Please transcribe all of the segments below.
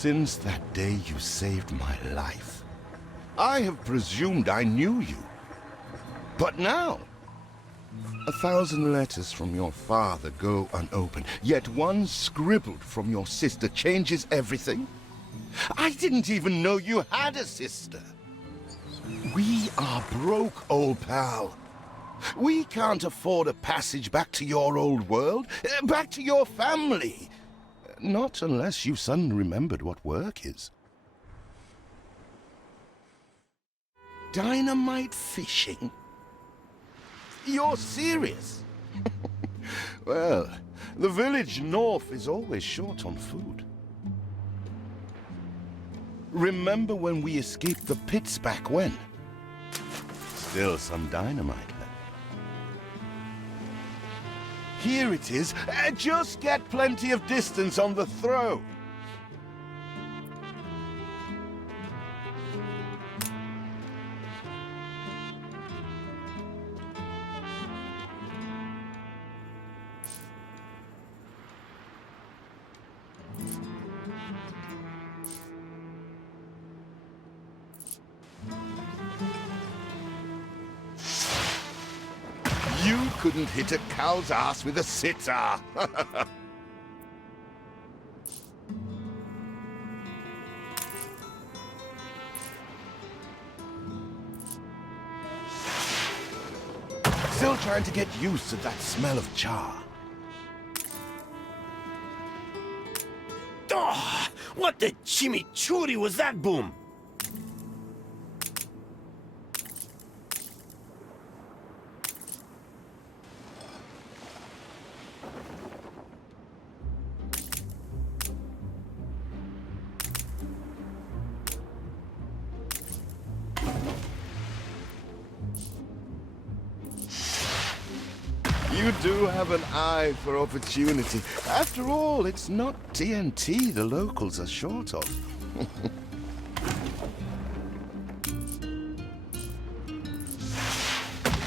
Since that day you saved my life, I have presumed I knew you. But now, 1,000 letters from your father go unopened, yet one scribbled from your sister changes everything? I didn't even know you had a sister. We are broke, old pal. We can't afford a passage back to your old world, back to your family. Not unless you suddenly remembered what work is. Dynamite fishing? You're serious? Well, the village north is always short on food. Remember when we escaped the pits back when? Still some dynamite left. Here it is. Just get plenty of distance on the throw. You couldn't hit a cow's ass with a sitar. Still trying to get used to that smell of char. Oh, what the chimichurri was that, Boom? You do have an eye for opportunity. After all, it's not TNT the locals are short of.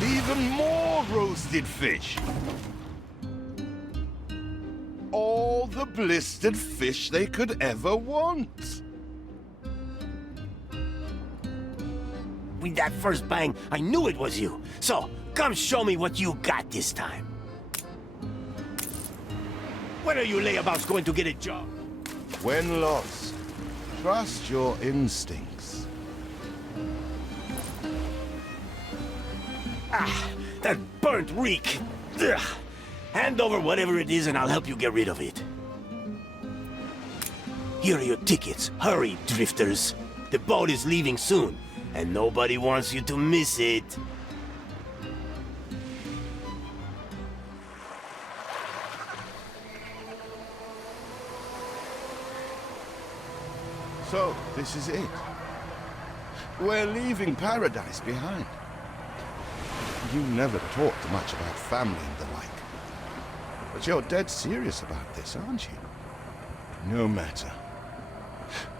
Even more roasted fish. All the blistered fish they could ever want. With that first bang, I knew it was you. So, come show me what you got this time. When are you layabouts going to get a job? When lost, trust your instincts. Ah, that burnt reek. Ugh. Hand over whatever it is and I'll help you get rid of it. Here are your tickets. Hurry, drifters. The boat is leaving soon, and nobody wants you to miss it. So, this is it. We're leaving paradise behind. You never talked much about family and the like. But you're dead serious about this, aren't you? No matter.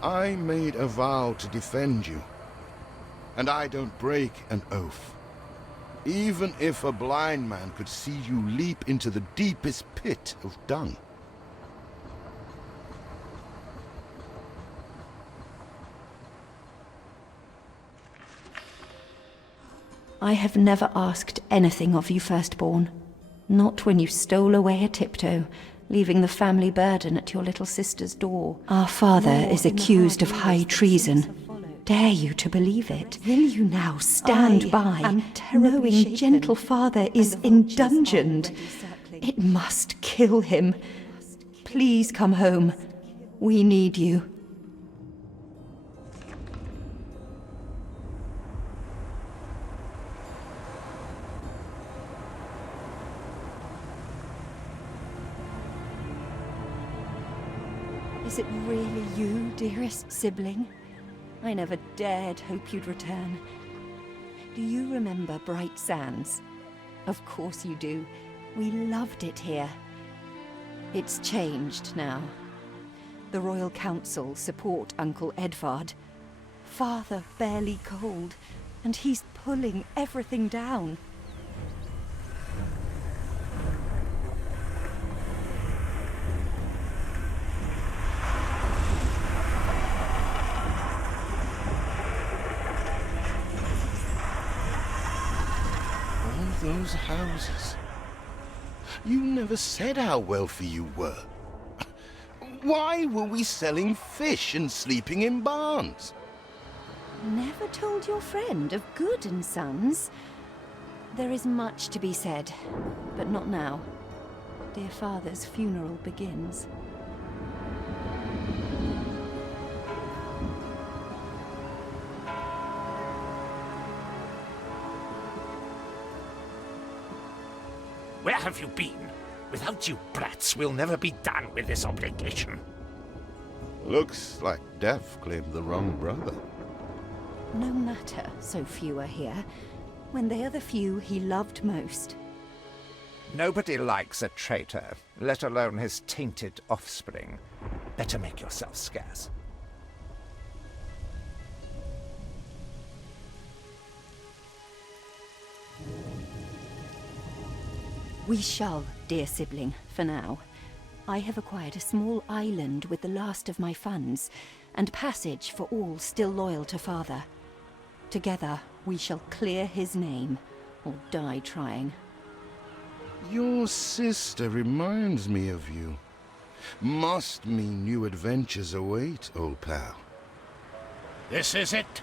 I made a vow to defend you. And I don't break an oath. Even if a blind man could see you leap into the deepest pit of dung. I have never asked anything of you, firstborn. Not when you stole away a tiptoe, leaving the family burden at your little sister's door. Our father is accused of high treason. Dare you to believe it? Will you now stand by, knowing gentle father is indungeoned? It must kill him. Please come home. We need you. Is it really you, dearest sibling? I never dared hope you'd return. Do you remember Bright Sands? Of course you do. We loved it here. It's changed now. The Royal Council support Uncle Edvard. Father barely cold, and he's pulling everything down. those houses. You never said how wealthy you were. Why were we selling fish and sleeping in barns? Never told your friend of Good and Sons? There is much to be said, but not now. Dear father's funeral begins. Where have you been? Without you brats, we'll never be done with this obligation. Looks like Death claimed the wrong brother. No matter, so few are here, when they are the few he loved most. Nobody likes a traitor, let alone his tainted offspring. Better make yourself scarce. We shall, dear sibling, for now. I have acquired a small island with the last of my funds, and passage for all still loyal to father. Together, we shall clear his name, or die trying. Your sister reminds me of you. Must mean new adventures await, old pal. This is it.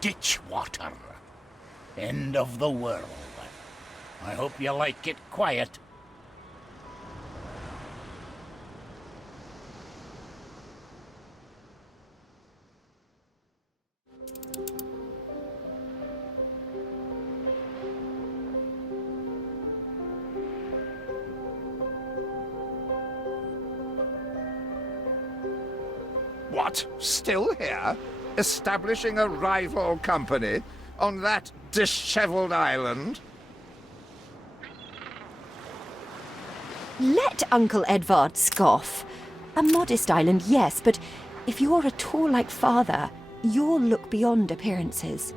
Ditch water. End of the world. I hope you like it quiet. What? Still here? Establishing a rival company? On that disheveled island? Let Uncle Edvard scoff. A modest island, yes, but if you're at all like father, you'll look beyond appearances.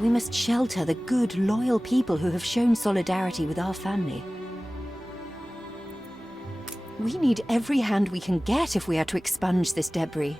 We must shelter the good, loyal people who have shown solidarity with our family. We need every hand we can get if we are to expunge this debris.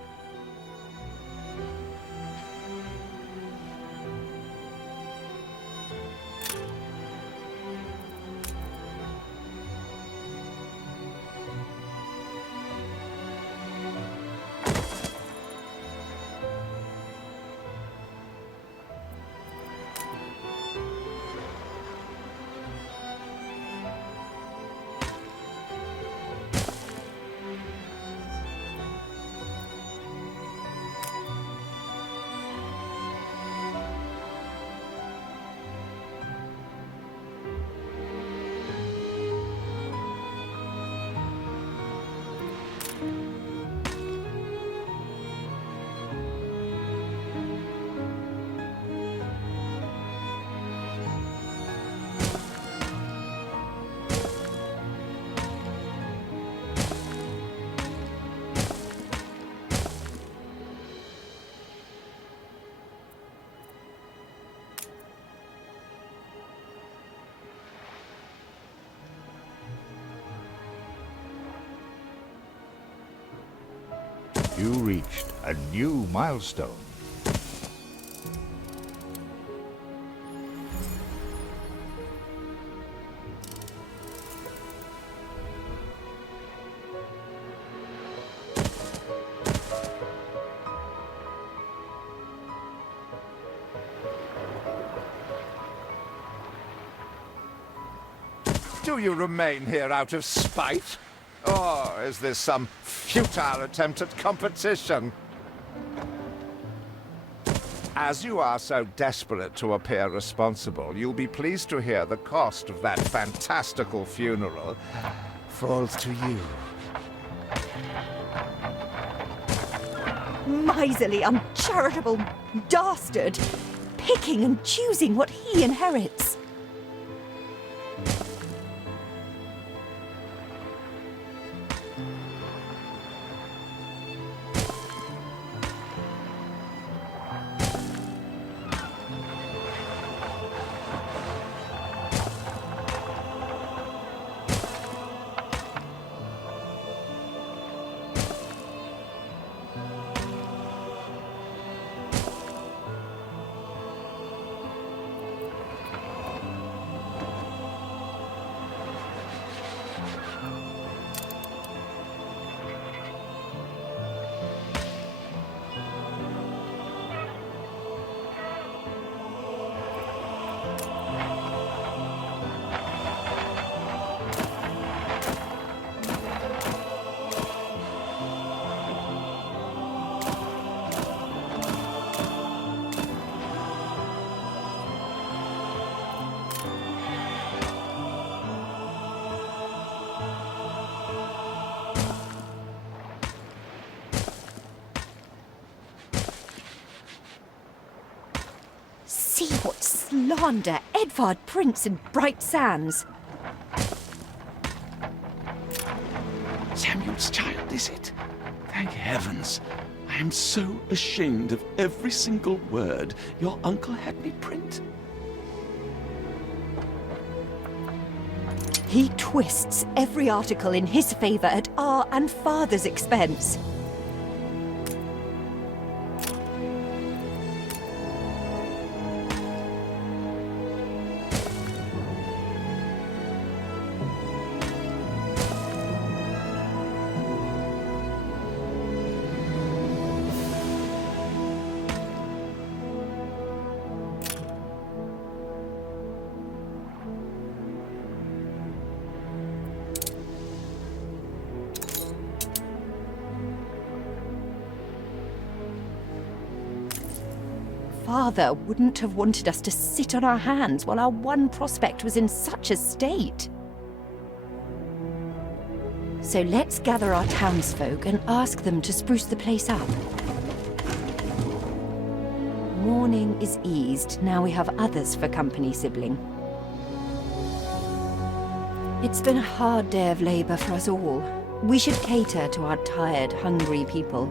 You reached a new milestone. Do you remain here out of spite? Or is this some futile attempt at competition? As you are so desperate to appear responsible, you'll be pleased to hear the cost of that fantastical funeral falls to you. Miserly, uncharitable dastard! Picking and choosing what he inherits. See what slander Edvard Prince and Bright Sands. Samuel's child, is it? Thank heavens. I am so ashamed of every single word your uncle had me print. He twists every article in his favor at our and father's expense. Father wouldn't have wanted us to sit on our hands while our one prospect was in such a state. So let's gather our townsfolk and ask them to spruce the place up. Mourning is eased, now we have others for company, sibling. It's been a hard day of labor for us all. We should cater to our tired, hungry people.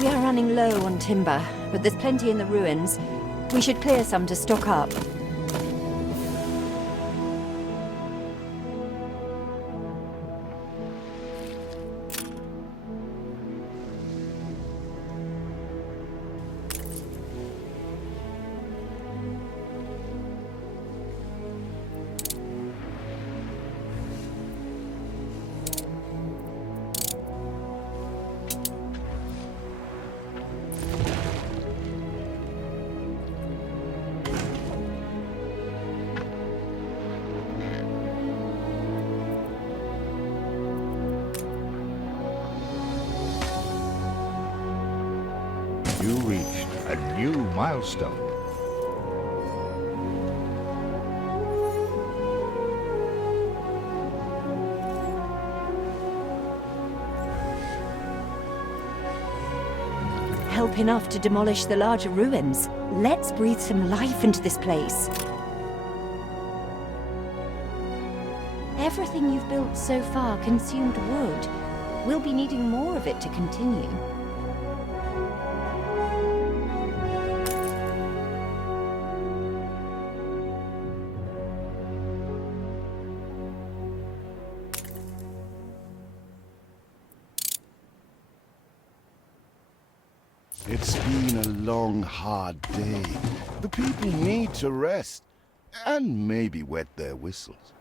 We are running low on timber, but there's plenty in the ruins. We should clear some to stock up. You reached a new milestone. Help enough to demolish the larger ruins. Let's breathe some life into this place. Everything you've built so far consumed wood. We'll be needing more of it to continue. It's been a long, hard day. The people need to rest, and maybe wet their whistles.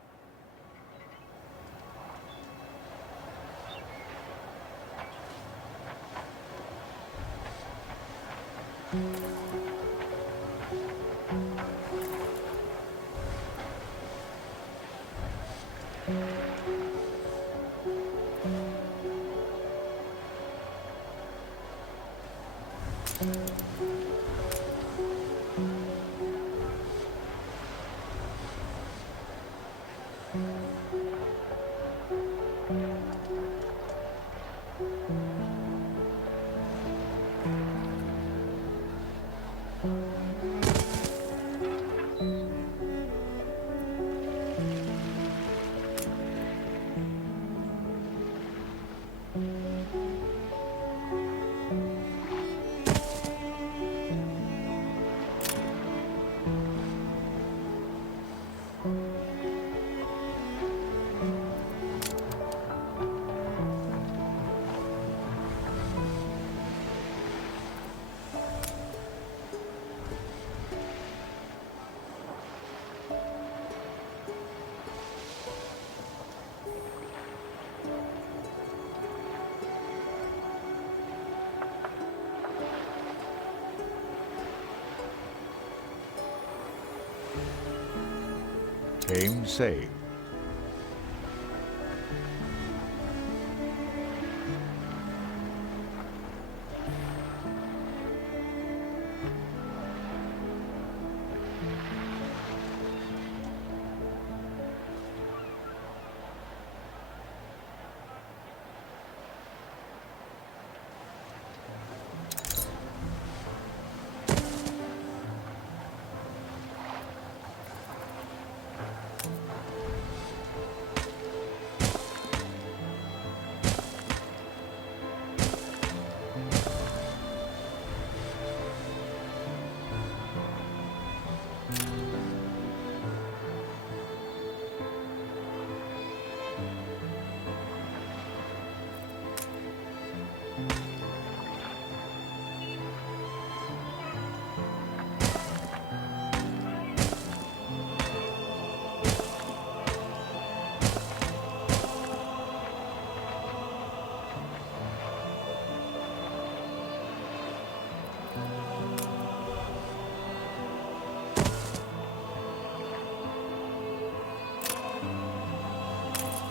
Aim saved.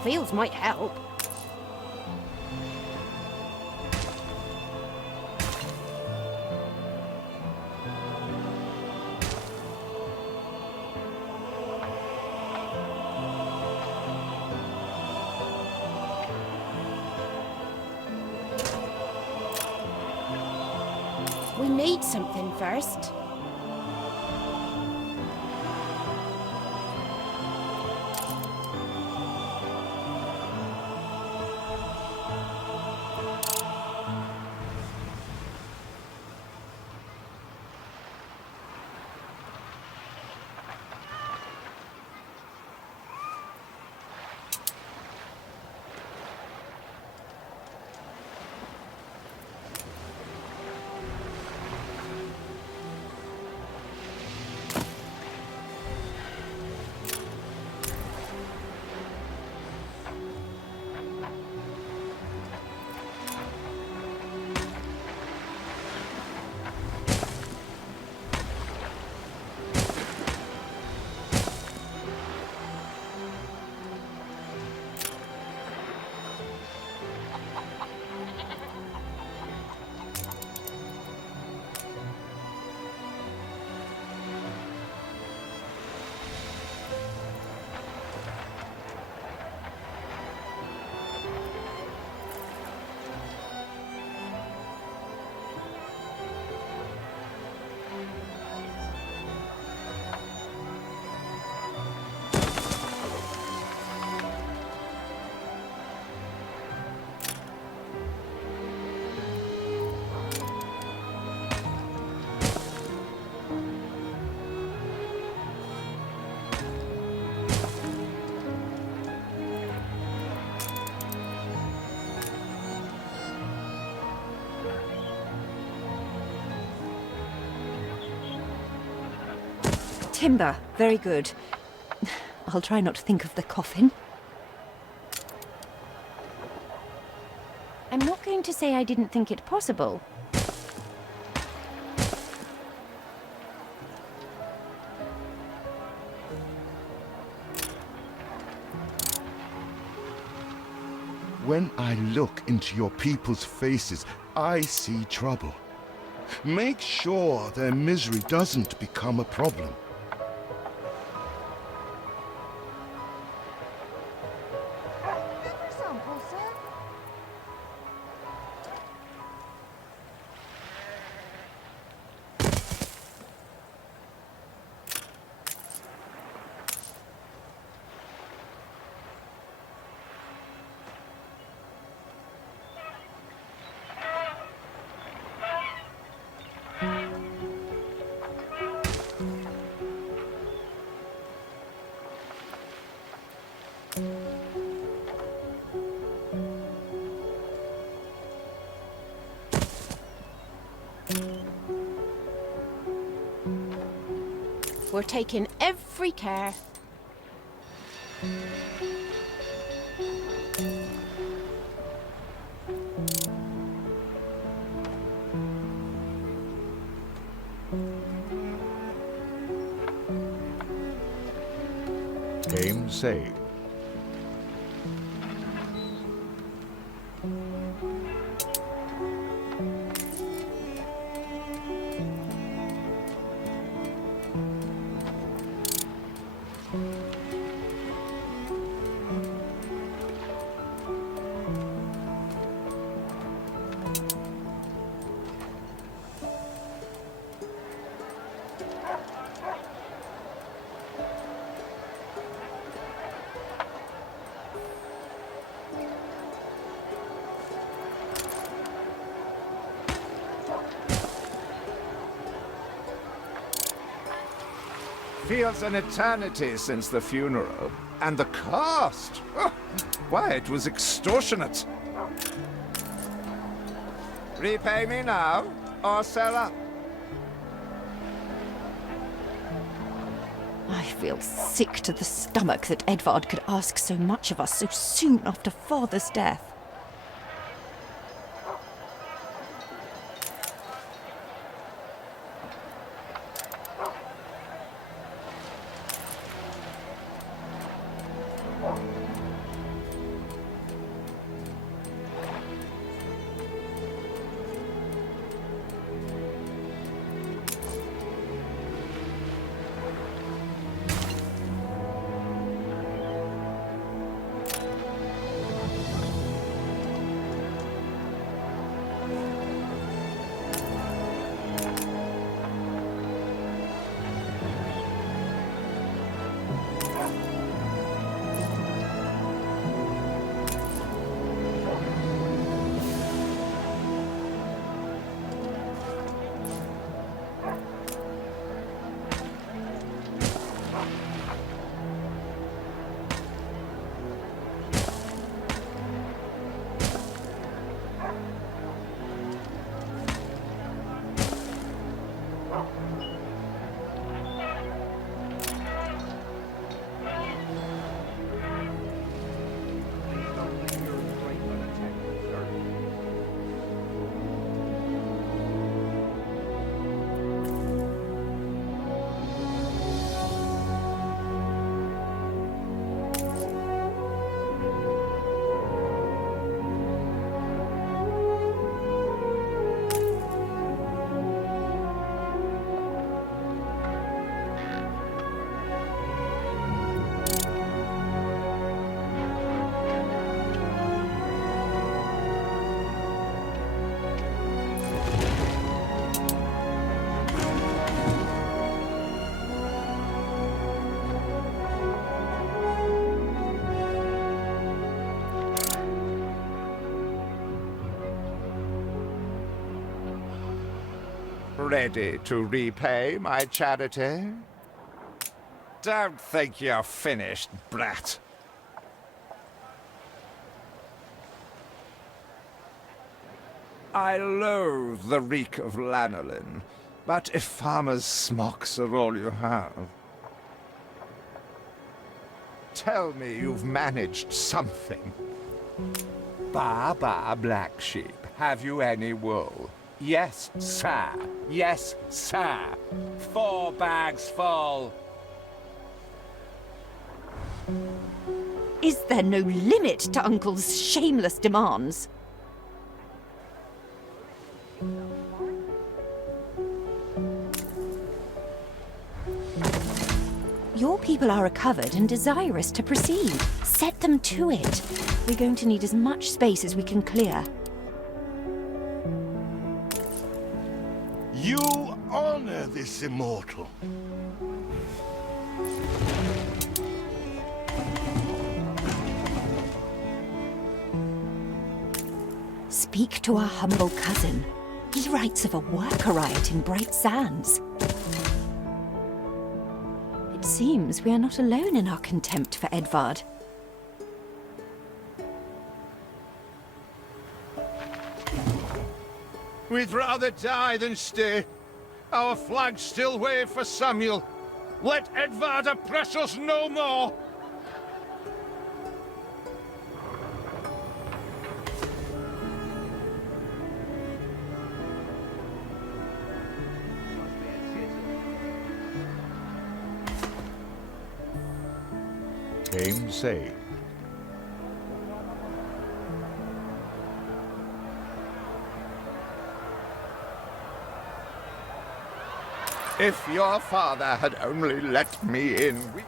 Fields might help. We need something first. Timber, very good. I'll try not to think of the coffin. I'm not going to say I didn't think it possible. When I look into your people's faces, I see trouble. Make sure their misery doesn't become a problem. We're taking every care. say. Feels an eternity since the funeral. And the cost! Oh, why, it was extortionate. Repay me now, or sell up. I feel sick to the stomach that Edvard could ask so much of us so soon after Father's death. Ready to repay my charity? Don't think you're finished, brat. I loathe the reek of lanolin, but if farmers' smocks are all you have, tell me you've managed something. Ba, black sheep, have you any wool? Yes, sir. Yes, sir. 4 bags full. Is there no limit to Uncle's shameless demands? Your people are recovered and desirous to proceed. Set them to it. We're going to need as much space as we can clear. You honor this immortal. Speak to our humble cousin. He writes of a worker riot in Bright Sands. It seems we are not alone in our contempt for Edvard. We'd rather die than stay. Our flags still wave for Samuel. Let Edvard oppress us no more. Shame say. If your father had only let me in, we...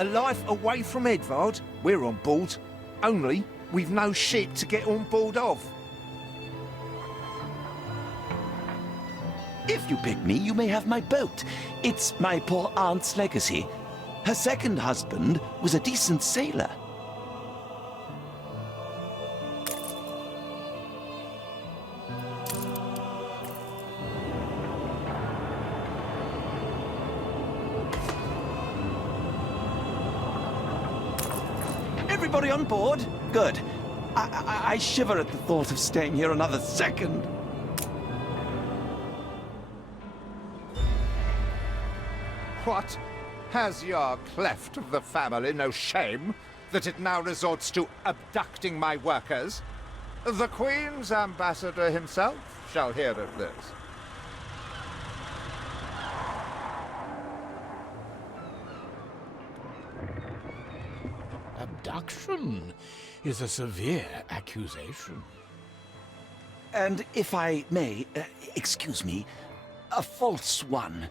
A life away from Edvard? We're on board. Only, we've no ship to get on board of. If you pick me, you may have my boat. It's my poor aunt's legacy. Her second husband was a decent sailor. Everybody on board? Good. I shiver at the thought of staying here another second. What? Has your cleft of the family no shame that it now resorts to abducting my workers? The Queen's ambassador himself shall hear of this. Abduction is a severe accusation. And if I may, excuse me, a false one.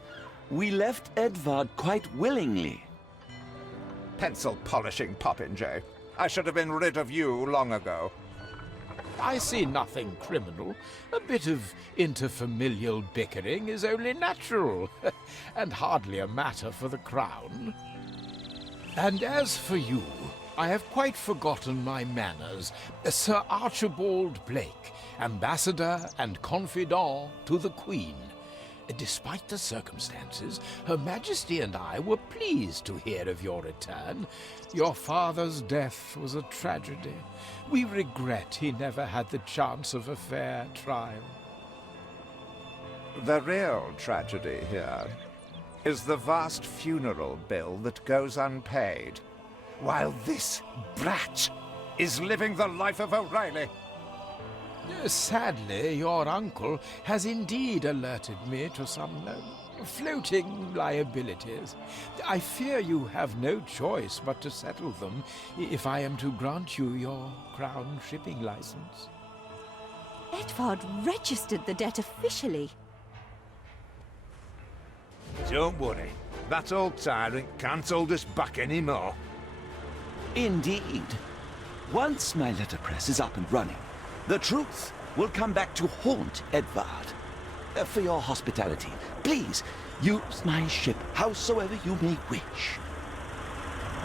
We left Edvard quite willingly. Pencil polishing popinjay. I should have been rid of you long ago. I see nothing criminal. A bit of interfamilial bickering is only natural, and hardly a matter for the crown. And as for you, I have quite forgotten my manners. Sir Archibald Blake, ambassador and confidant to the Queen. Despite the circumstances, Her Majesty and I were pleased to hear of your return. Your father's death was a tragedy. We regret he never had the chance of a fair trial. The real tragedy here is the vast funeral bill that goes unpaid, while this brat is living the life of O'Reilly. Sadly, your uncle has indeed alerted me to some floating liabilities. I fear you have no choice but to settle them if I am to grant you your crown shipping license. Edvard registered the debt officially. Don't worry, that old tyrant can't hold us back anymore. Indeed. Once my letterpress is up and running, the truth will come back to haunt Edvard. For your hospitality, please use my ship howsoever you may wish.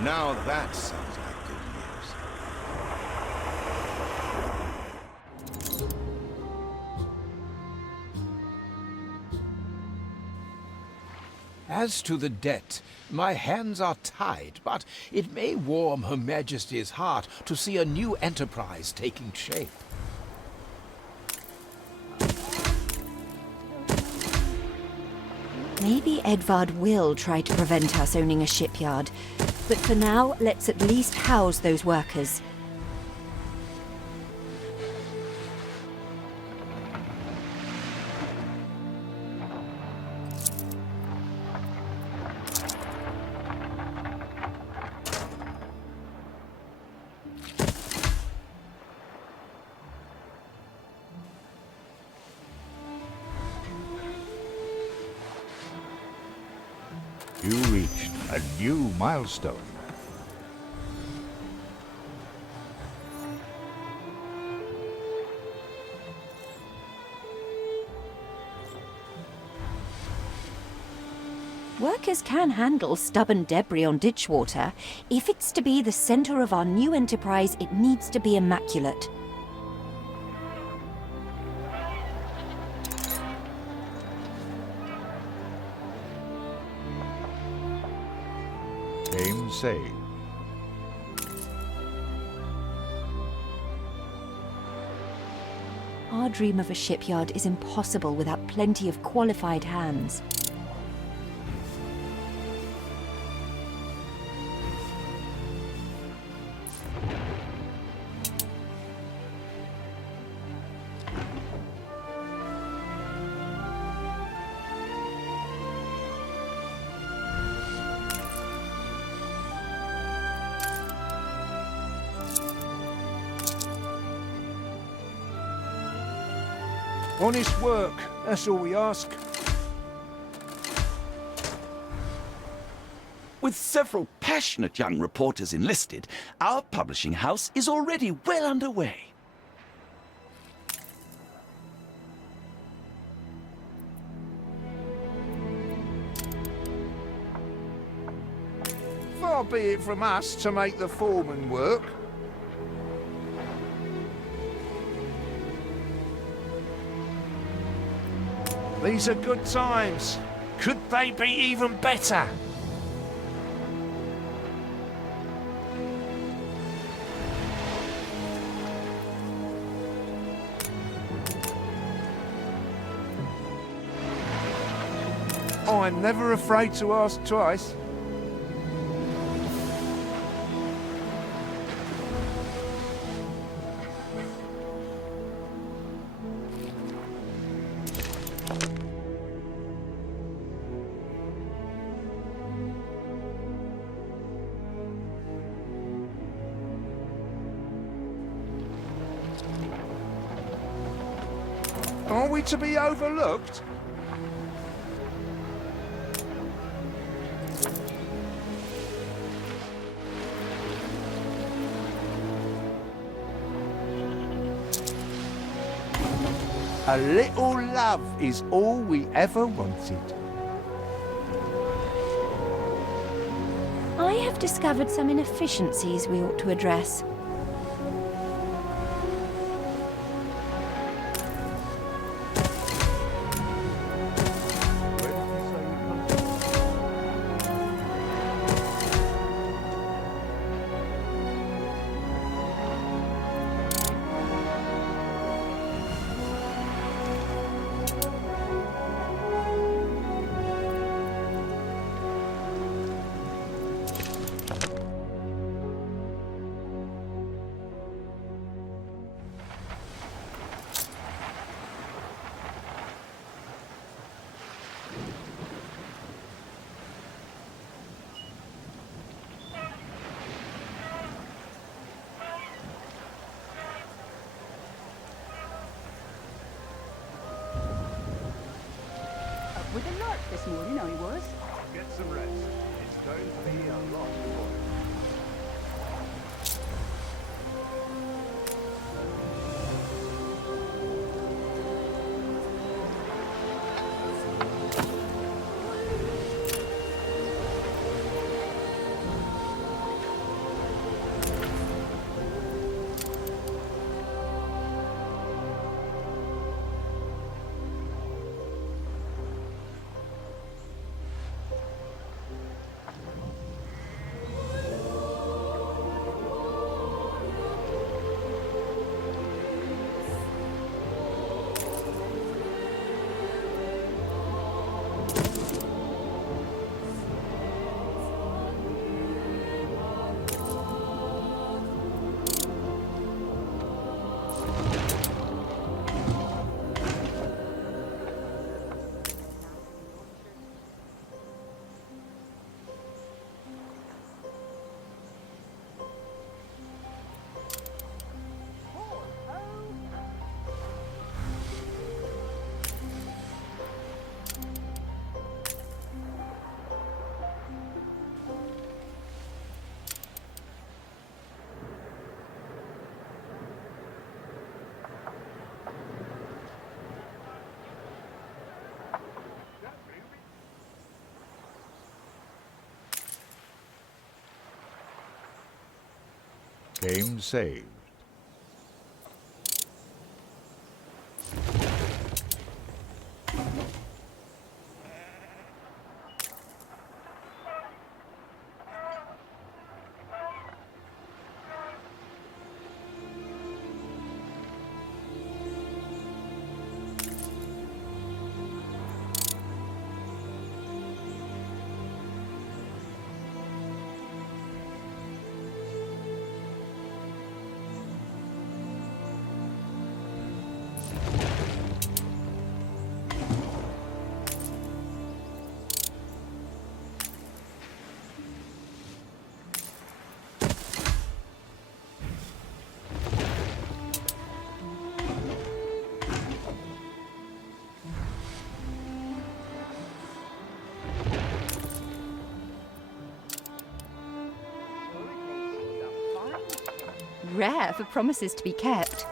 Now that sounds like good news. As to the debt, my hands are tied, but it may warm Her Majesty's heart to see a new enterprise taking shape. Maybe Edvard will try to prevent us owning a shipyard. But for now, let's at least house those workers. You reached a new milestone. Workers can handle stubborn debris on ditch water. If it's to be the center of our new enterprise, it needs to be immaculate. Game saved. Our dream of a shipyard is impossible without plenty of qualified hands. Honest work, that's all we ask. With several passionate young reporters enlisted, our publishing house is already well underway. Far be it from us to make the foreman work. These are good times. Could they be even better? I'm never afraid to ask twice. Are we to be overlooked? A little love is all we ever wanted. I have discovered some inefficiencies we ought to address. With a lark this morning, I was. Get some rest. It's going to be a lot of work. Game saved. Rare for promises to be kept.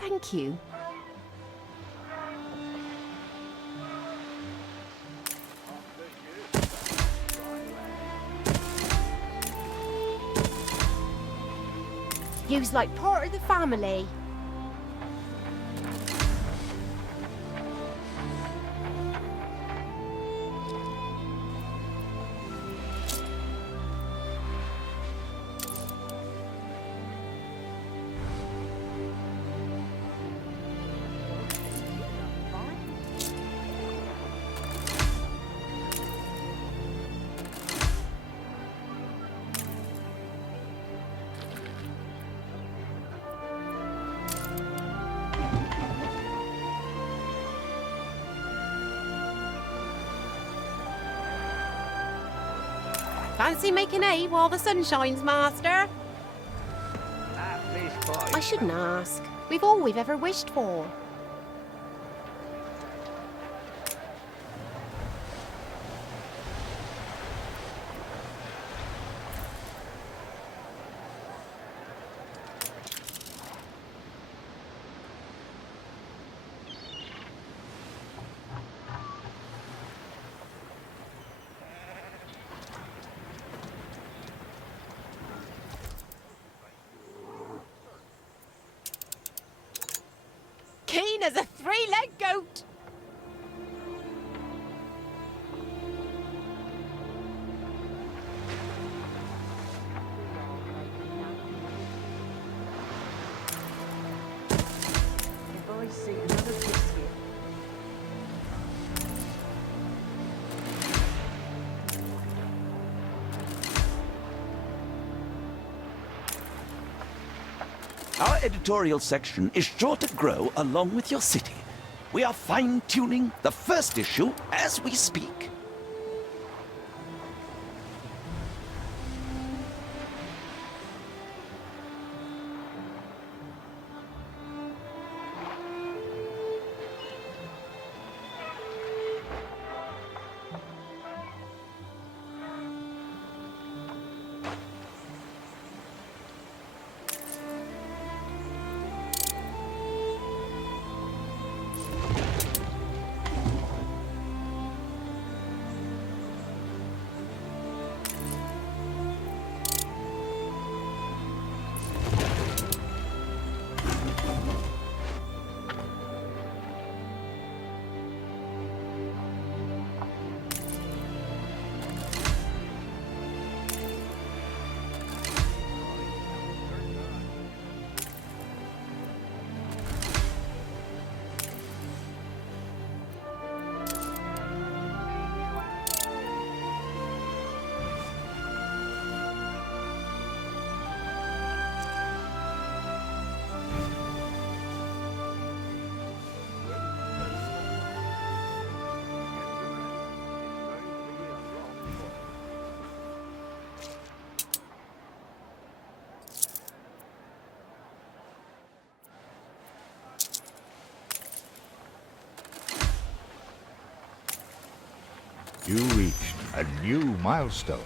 Thank you. You's like part of the family. Fancy making hay while the sun shines, Master? I shouldn't ask. We've all we've ever wished for. Keen as a three-legged goat. If I see another biscuit. Our editorial section is sure to grow along with your city. We are fine-tuning the first issue as we speak. You reached a new milestone.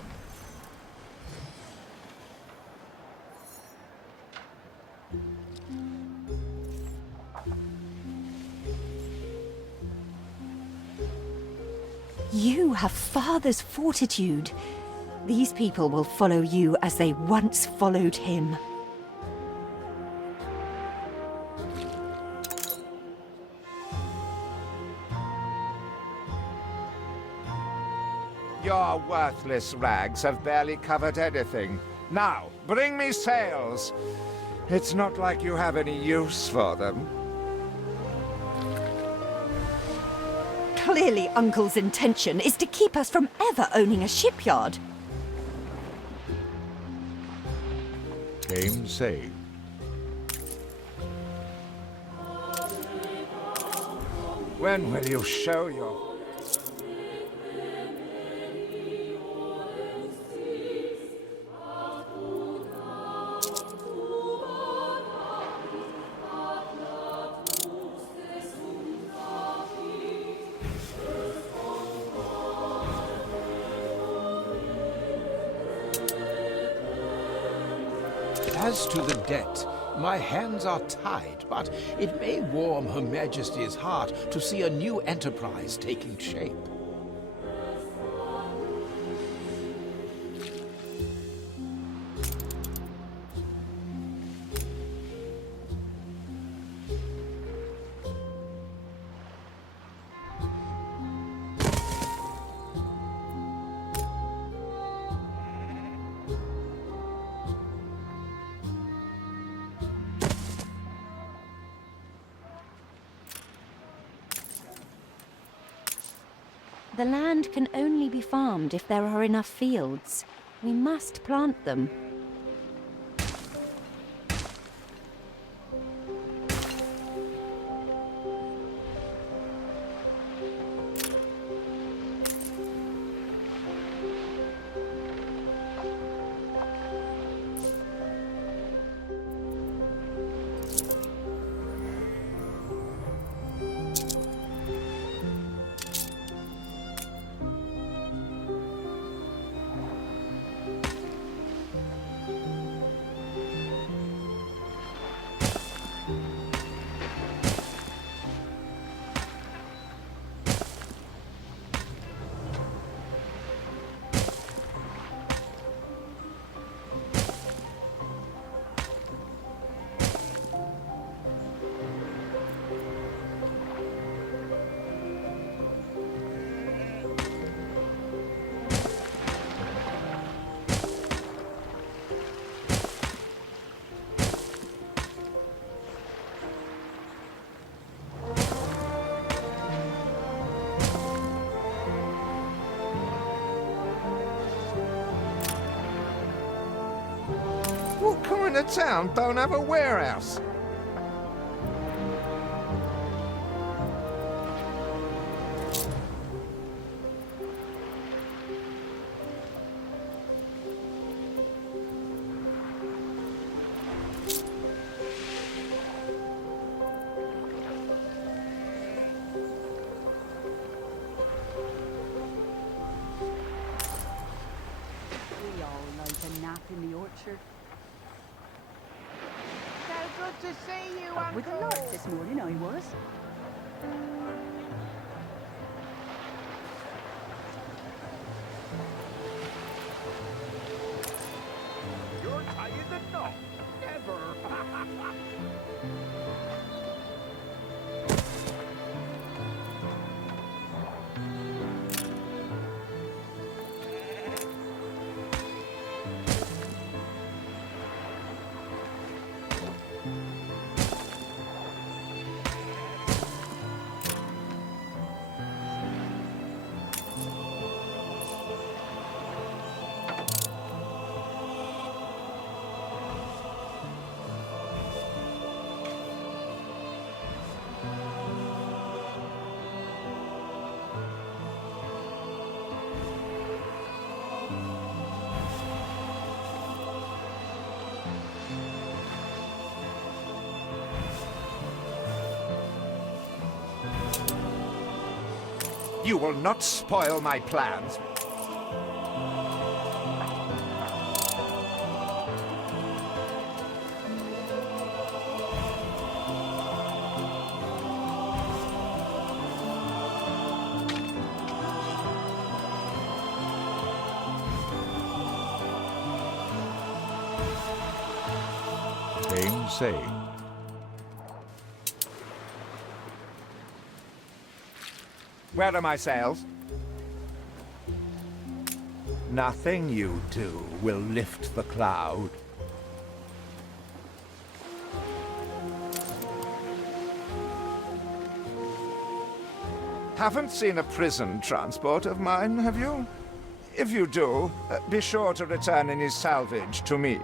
You have father's fortitude. These people will follow you as they once followed him. Your worthless rags have barely covered anything. Now, bring me sails. It's not like you have any use for them. Clearly, Uncle's intention is to keep us from ever owning a shipyard. Game saved. When will you show your... As to the debt, my hands are tied, but it may warm Her Majesty's heart to see a new enterprise taking shape. The land can only be farmed if there are enough fields. We must plant them. What kind of town don't have a warehouse? We all like a nap in the orchard. So good to see you, With the Uncle. lark this morning, I was. You're tying the knot. Never. You will not spoil my plans. Game saved. Where are my sails? Nothing you do will lift the cloud. Haven't seen a prison transport of mine, have you? If you do, be sure to return any salvage to me.